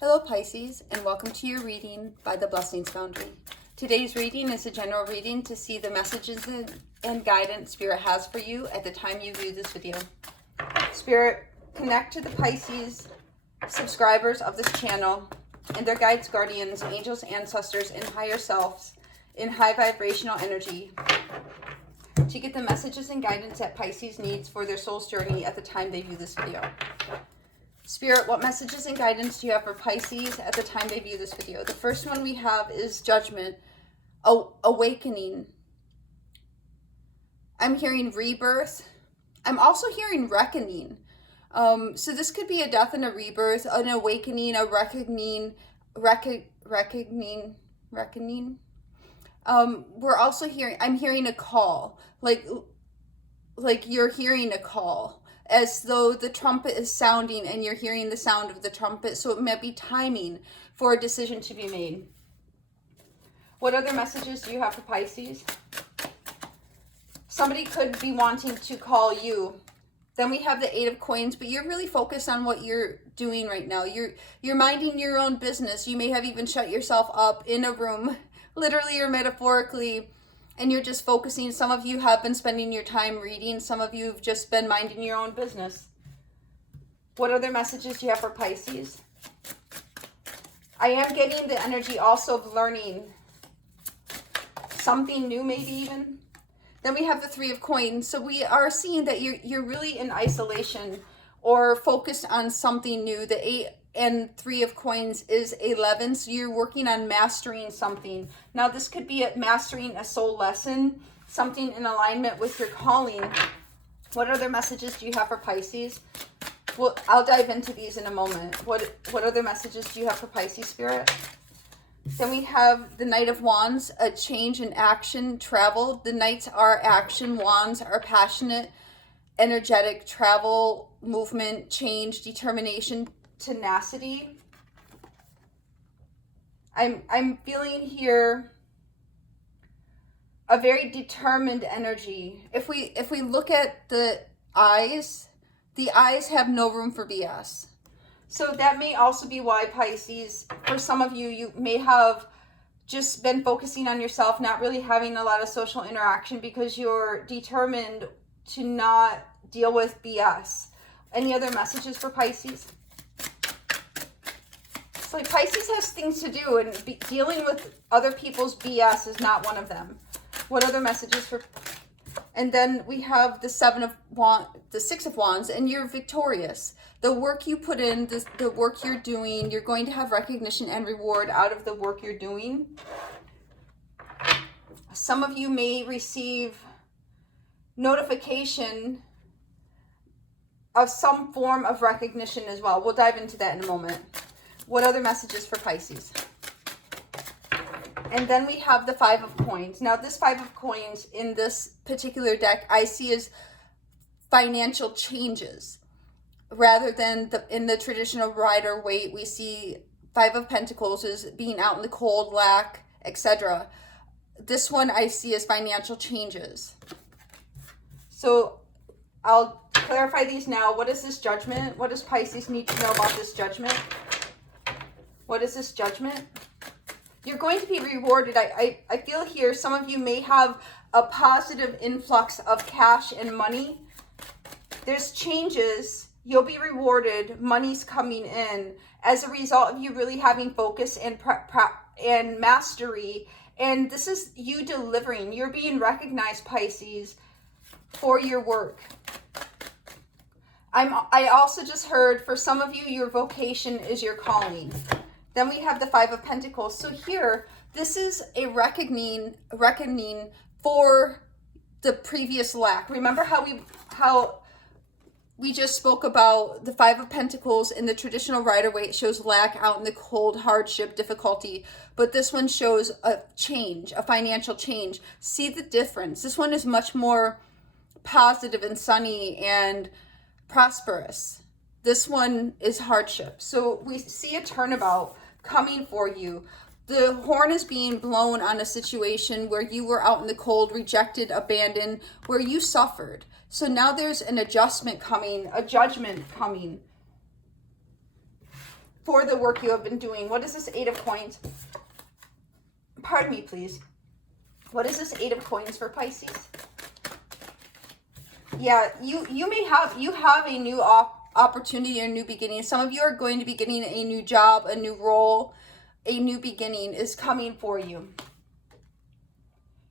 Hello Pisces, and welcome to your reading by the Blessings Foundry. Today's reading is a general reading to see the messages and guidance Spirit has for you at the time you view this video. Spirit, connect to the Pisces subscribers of this channel and their guides, guardians, angels, ancestors, and higher selves in high vibrational energy to get the messages and guidance that Pisces needs for their soul's journey at the time they view this video. Spirit, what messages and guidance do you have for Pisces at the time they view this video? The first one we have is judgment, awakening. I'm hearing rebirth. I'm also hearing reckoning. So this could be a death and a rebirth, an awakening, a reckoning. We're also hearing, I'm hearing a call, like you're hearing a call, as though the trumpet is sounding and you're hearing the sound of the trumpet. So it might be timing for a decision to be made. What other messages do you have for Pisces? Somebody could be wanting to call you. Then we have the Eight of Coins, but you're really focused on what you're doing right now. You're minding your own business. You may have even shut yourself up in a room, literally or metaphorically, and you're just focusing. Some of you have been spending your time reading. Some of you have just been minding your own business. What other messages do you have for Pisces? I am getting the energy also of learning something new, maybe even. Then we have the Three of Coins. So we are seeing that you're really in isolation or focused on something new. The Eight and Three of Coins is 11. So you're working on mastering something. Now this could be mastering a soul lesson, something in alignment with your calling. What other messages do you have for Pisces? Well, I'll dive into these in a moment. What other messages do you have for Pisces, Spirit? Then we have the Knight of Wands, a change in action, travel. The Knights are action, Wands are passionate, energetic, travel, movement, change, determination, tenacity. I'm feeling here a very determined energy. If we look at the eyes have no room for BS. So that may also be why, Pisces, for some of you, you may have just been focusing on yourself, not really having a lot of social interaction because you're determined to not deal with BS. Any other messages for Pisces? It's like Pisces has things to do, and dealing with other people's BS is not one of them. What other messages for... And then we have the Six of Wands, and you're victorious. The work you put in, the work you're doing, you're going to have recognition and reward out of the work you're doing. Some of you may receive notification of some form of recognition as well. We'll dive into that in a moment. What other messages for Pisces? And then we have the Five of Coins. Now this Five of Coins in this particular deck I see as financial changes. Rather than in the traditional Rider-Waite, we see Five of Pentacles as being out in the cold, lack, etc. This one I see as financial changes. So I'll clarify these now. What is this judgment? What does Pisces need to know about this judgment? What is this judgment? You're going to be rewarded. I feel here some of you may have a positive influx of cash and money. There's changes. You'll be rewarded. Money's coming in as a result of you really having focus and mastery. And this is you delivering. You're being recognized, Pisces, for your work. I also just heard for some of you, your vocation is your calling. Then we have the Five of Pentacles. So here, this is a reckoning for the previous lack. Remember how we just spoke about the Five of Pentacles in the traditional Rider-Waite shows lack, out in the cold, hardship, difficulty. But this one shows a change, a financial change. See the difference. This one is much more positive and sunny and prosperous. This one is hardship. So we see a turnabout coming for you. The horn is being blown on a situation where you were out in the cold, rejected, abandoned, where you suffered. So now there's an adjustment coming, a judgment coming. for the work you have been doing. What is this Eight of Coins? Pardon me, please. What is this Eight of Coins for Pisces? Yeah, you have a new opportunity, a new beginning. Some of you are going to be getting a new job, a new role, a new beginning is coming for you.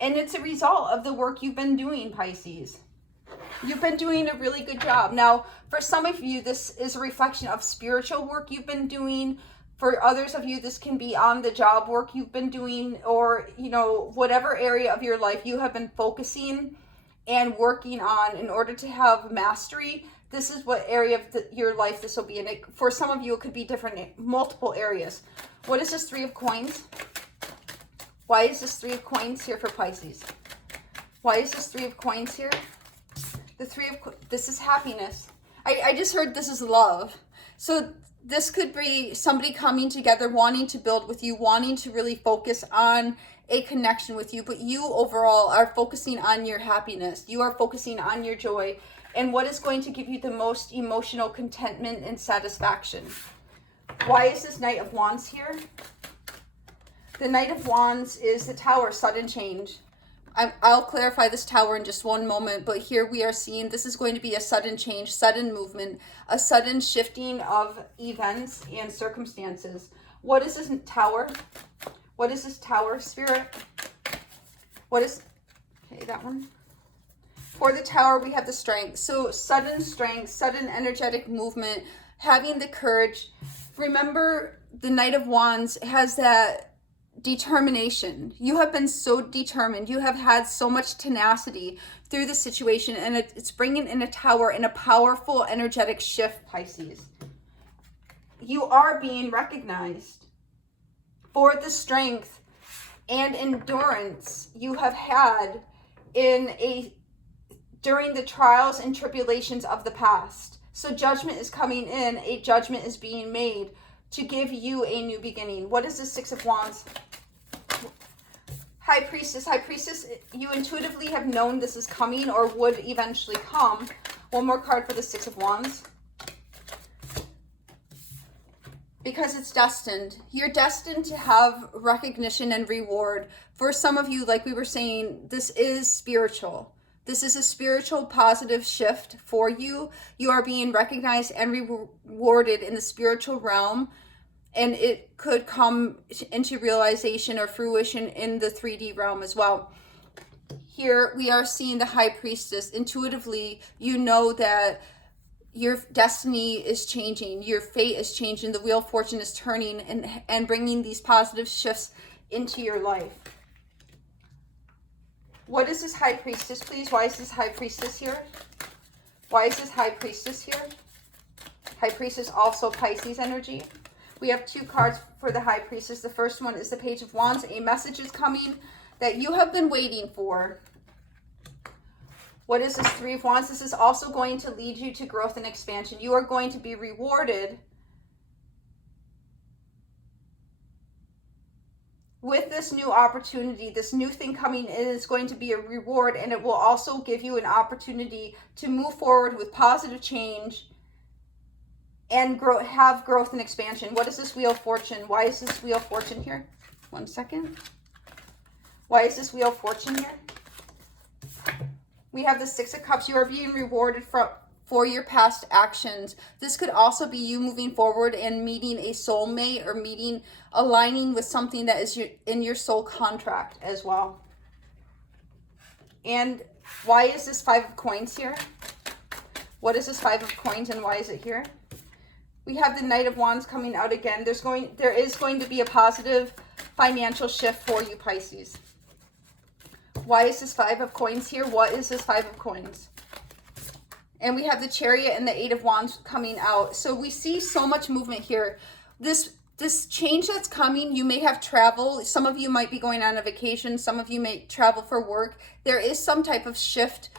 And it's a result of the work you've been doing, Pisces. You've been doing a really good job. Now, for some of you, this is a reflection of spiritual work you've been doing. For others of you, this can be on the job work you've been doing, or, you know, whatever area of your life you have been focusing and working on in order to have mastery. This is what area of your life this will be in. For some of you, it could be different, multiple areas. What is this Three of Coins? Why is this Three of Coins here for Pisces? Why is this Three of Coins here? This is happiness. I just heard this is love. So this could be somebody coming together, wanting to build with you, wanting to really focus on a connection with you. But you overall are focusing on your happiness. You are focusing on your joy and what is going to give you the most emotional contentment and satisfaction. Why is this Knight of Wands here? The Knight of Wands is the Tower, sudden change. I'll clarify this Tower in just one moment, but here we are seeing this is going to be a sudden change, sudden movement, a sudden shifting of events and circumstances. What is this Tower? What is this Tower, Spirit? What is, okay, that one. For the Tower, we have the Strength. So sudden strength, sudden energetic movement, having the courage. Remember, the Knight of Wands has that determination. You have been so determined. You have had so much tenacity through the situation, and it's bringing in a Tower and a powerful energetic shift, Pisces. You are being recognized for the strength and endurance you have had during the trials and tribulations of the past. So judgment is coming in, a judgment is being made to give you a new beginning. What is the Six of Wands? High Priestess. High Priestess, you intuitively have known this is coming or would eventually come. One more card for the Six of Wands. Because it's destined. You're destined to have recognition and reward. For some of you, like we were saying, this is spiritual. This is a spiritual positive shift for you. You are being recognized and rewarded in the spiritual realm. And it could come into realization or fruition in the 3D realm as well. Here we are seeing the High Priestess. Intuitively, you know that your destiny is changing. Your fate is changing. The Wheel of Fortune is turning and bringing these positive shifts into your life. What is this High Priestess, please? Why is this High Priestess here? Why is this High Priestess here? High Priestess, also Pisces energy. We have two cards for the High Priestess. The first one is the Page of Wands. A message is coming that you have been waiting for. What is this Three of Wands? This is also going to lead you to growth and expansion. You are going to be rewarded with this new opportunity. This new thing coming in is going to be a reward, and it will also give you an opportunity to move forward with positive change and have growth and expansion. What is this Wheel of Fortune? Why is this Wheel of Fortune here? One second. Why is this Wheel of Fortune here? We have the Six of Cups. You are being rewarded for your past actions. This could also be you moving forward and meeting a soulmate or aligning with something that is in your soul contract as well. And why is this Five of Coins here? What is this Five of Coins and why is it here? We have the Knight of Wands coming out again. There is going to be a positive financial shift for you, Pisces. Why is this Five of Coins here? What is this Five of Coins? And we have the Chariot and the Eight of Wands coming out. So we see so much movement here. This change that's coming, you may have travel. Some of you might be going on a vacation. Some of you may travel for work. There is some type of shift.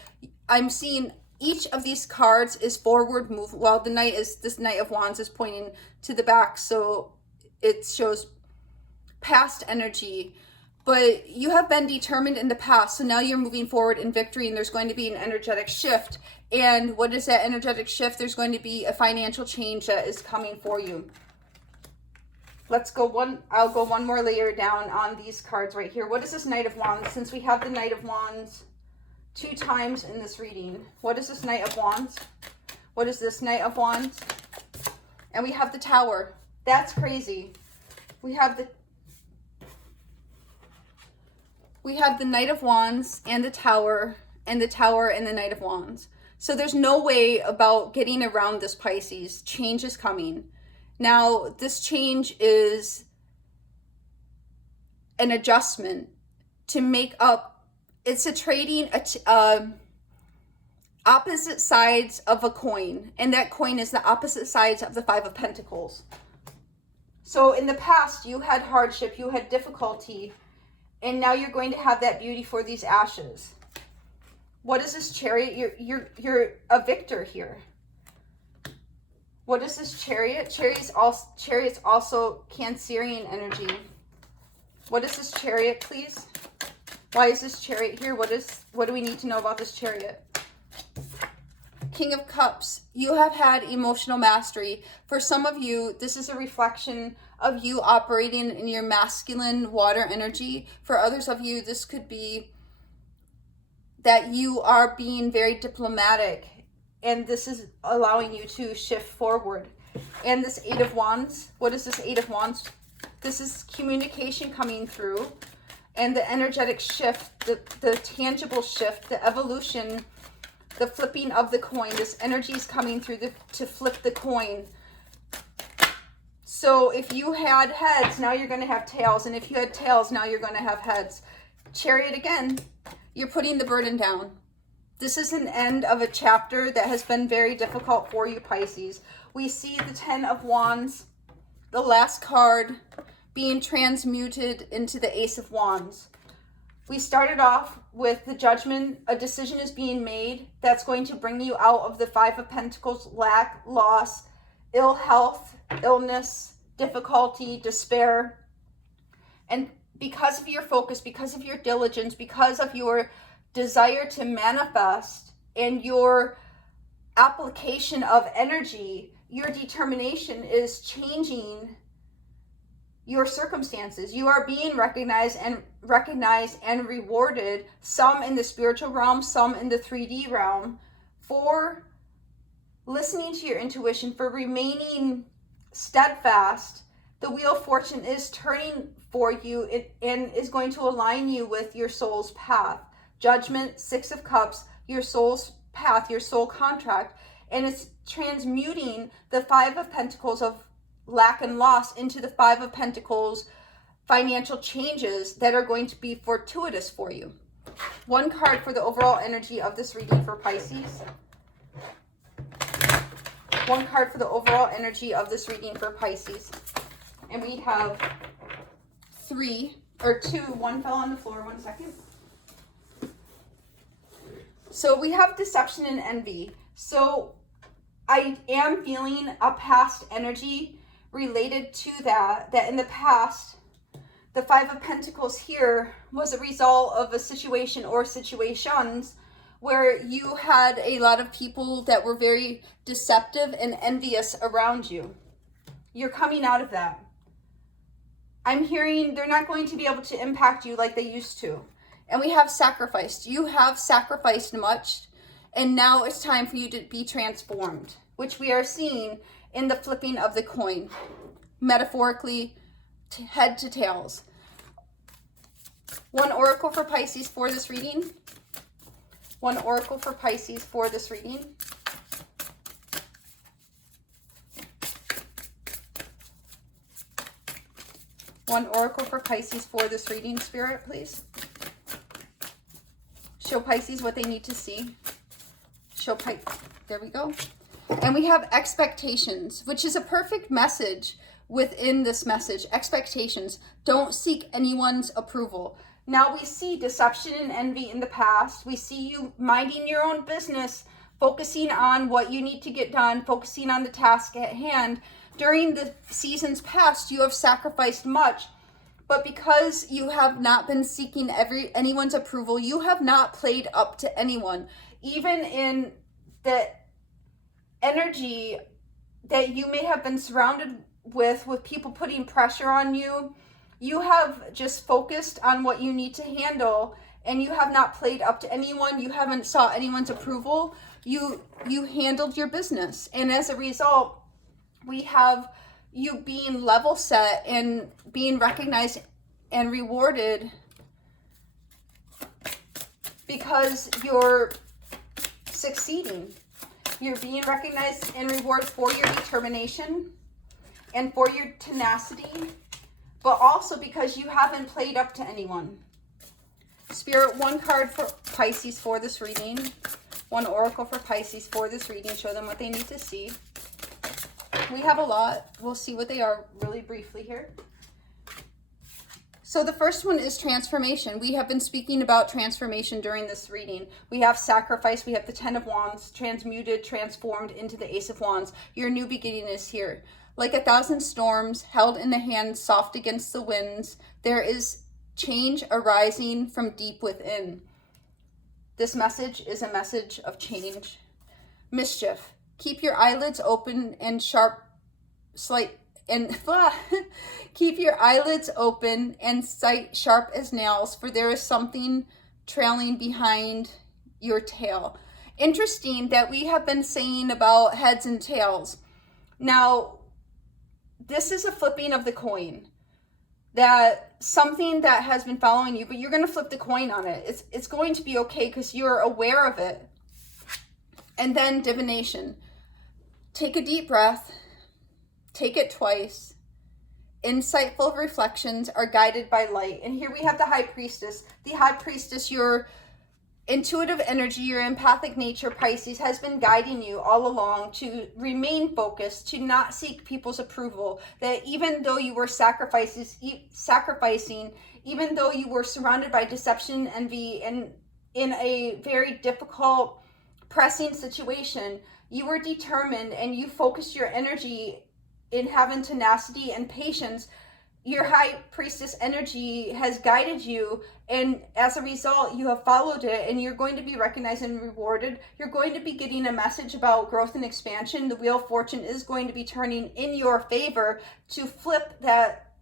I'm seeing each of these cards is forward move. Well, this Knight of Wands is pointing to the back, so it shows past energy. But you have been determined in the past, so now you're moving forward in victory, and there's going to be an energetic shift. And what is that energetic shift? There's going to be a financial change that is coming for you. Let's go I'll go one more layer down on these cards right here. What is this Knight of Wands? Since we have the Knight of Wands 2 times in this reading. What is this Knight of Wands? What is this Knight of Wands? And we have the Tower. That's crazy. We have the Knight of Wands and the Tower and the Tower and the Knight of Wands. So there's no way about getting around this, Pisces. Change is coming. Now, this change is an adjustment to make up. It's a trading opposite sides of a coin. And that coin is the opposite sides of the Five of Pentacles. So in the past, you had hardship, you had difficulty, and now you're going to have that beauty for these ashes. What is this Chariot? You're a victor here. What is this Chariot? Chariot's also Cancerian energy. What is this Chariot, please? Why is this Chariot here? What do we need to know about this Chariot? King of Cups. You have had emotional mastery. For some of you, this is a reflection of you operating in your masculine water energy. For others of you, this could be that you are being very diplomatic, and this is allowing you to shift forward. And this Eight of Wands, what is this Eight of Wands? This is communication coming through, and the energetic shift, the tangible shift, the evolution, the flipping of the coin. This energy is coming through to flip the coin. So if you had heads, now you're going to have tails. And if you had tails, now you're going to have heads. Chariot again. You're putting the burden down. This is an end of a chapter that has been very difficult for you, Pisces. We see the Ten of Wands, the last card, being transmuted into the Ace of Wands. We started off with the Judgment. A decision is being made that's going to bring you out of the Five of Pentacles, lack, loss, ill health, illness, difficulty, despair. And because of your focus, because of your diligence, because of your desire to manifest and your application of energy, your determination is changing your circumstances. You are being recognized and rewarded, some in the spiritual realm, some in the 3D realm, for listening to your intuition, for remaining steadfast. The Wheel of Fortune is turning for you and is going to align you with your soul's path. Judgment, Six of Cups, your soul's path, your soul contract, and it's transmuting the Five of Pentacles of lack and loss into the Five of Pentacles financial changes that are going to be fortuitous for you. One card for the overall energy of this reading for Pisces. One card for the overall energy of this reading for Pisces. And we have two. One fell on the floor. 1 second. So we have deception and envy. So I am feeling a past energy related to that in the past, the Five of Pentacles here was a result of a situation or situations where you had a lot of people that were very deceptive and envious around you. You're coming out of that. I'm hearing they're not going to be able to impact you like they used to. And we have sacrificed. You have sacrificed much, and now it's time for you to be transformed, which we are seeing in the flipping of the coin, metaphorically, head to tails. One oracle for Pisces for this reading. One oracle for Pisces for this reading. One oracle for Pisces for this reading, Spirit, please. Show Pisces what they need to see. Show Pisces. There we go. And we have expectations, which is a perfect message within this message. Expectations. Don't seek anyone's approval. Now we see deception and envy in the past. We see you minding your own business, focusing on what you need to get done, focusing on the task at hand. During the seasons past, you have sacrificed much, but because you have not been seeking anyone's approval, you have not played up to anyone. Even in the energy that you may have been surrounded with people putting pressure on you. You have just focused on what you need to handle, and you have not played up to anyone. You haven't sought anyone's approval. You handled your business, and as a result, we have you being level set and being recognized and rewarded because you're succeeding. You're being recognized and rewarded for your determination and for your tenacity, but also because you haven't played up to anyone. Spirit, one card for Pisces for this reading. One oracle for Pisces for this reading. Show them what they need to see. We have a lot. We'll see what they are really briefly here. So the first one is transformation. We have been speaking about transformation during this reading. We have sacrifice. We have the 10 of Wands, transmuted, transformed into the Ace of Wands. Your new beginning is here. Like 1,000 storms held in the hand, soft against the winds, there is change arising from deep within. This message is a message of change. Mischief. Keep your eyelids open and keep your eyelids open and sight sharp as nails, for there is something trailing behind your tail. Interesting that we have been saying about heads and tails. Now, this is a flipping of the coin. That something that has been following you, but you're going to flip the coin on it. It's going to be okay because you're aware of it. And then divination. Take a deep breath. Take it twice. Insightful reflections are guided by light. And here we have the High Priestess. The High Priestess, your intuitive energy, your empathic nature, Pisces, has been guiding you all along to remain focused, to not seek people's approval. That even though you were sacrificing, even though you were surrounded by deception, envy, and in a very difficult, pressing situation, you were determined and you focused your energy in having tenacity and patience. Your High Priestess energy has guided you, and as a result, you have followed it, and you're going to be recognized and rewarded. You're going to be getting a message about growth and expansion. The Wheel of Fortune is going to be turning in your favor to flip that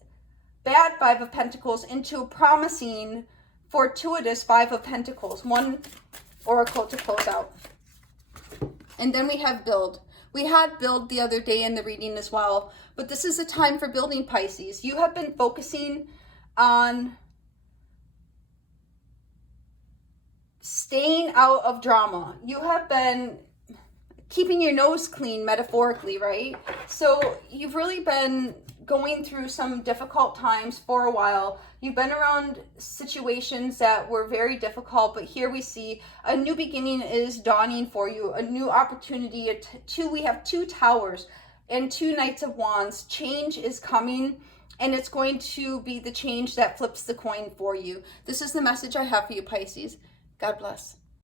bad Five of Pentacles into a promising, fortuitous Five of Pentacles. One oracle to close out. And then we have build. We had build the other day in the reading as well, but this is a time for building, Pisces. You have been focusing on staying out of drama. You have been keeping your nose clean, metaphorically, right? So you've really been going through some difficult times for a while. You've been around situations that were very difficult, but here we see a new beginning is dawning for you, a new opportunity. We have 2 towers and 2 Knights of Wands. Change is coming, and it's going to be the change that flips the coin for you. This is the message I have for you, Pisces. God bless.